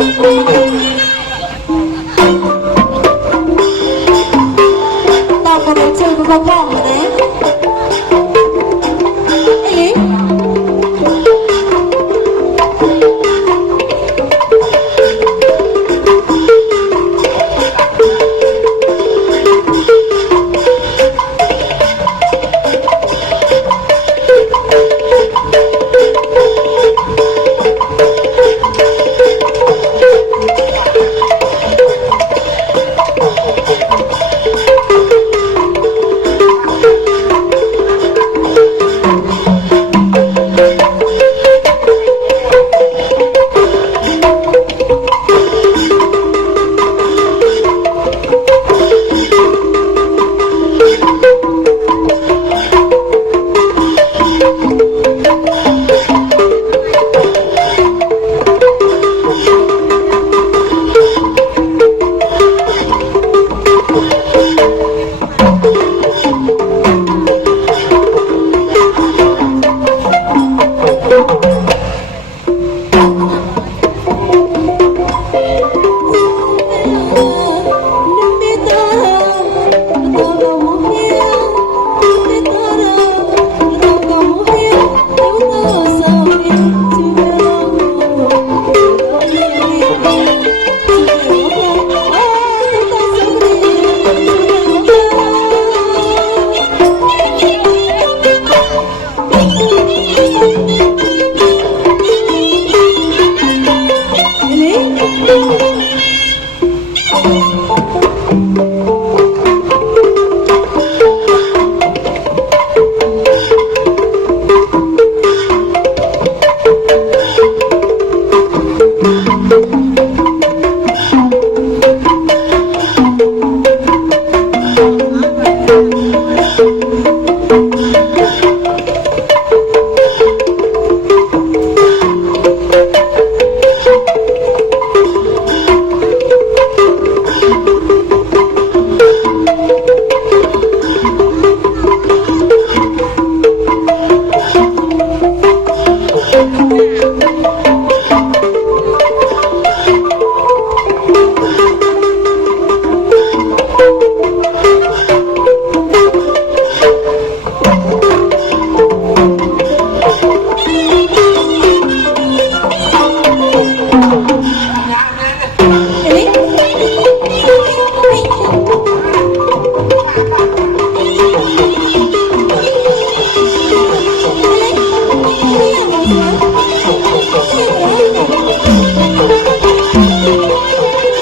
Bye.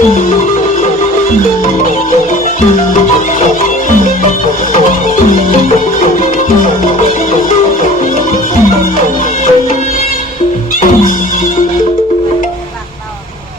嗯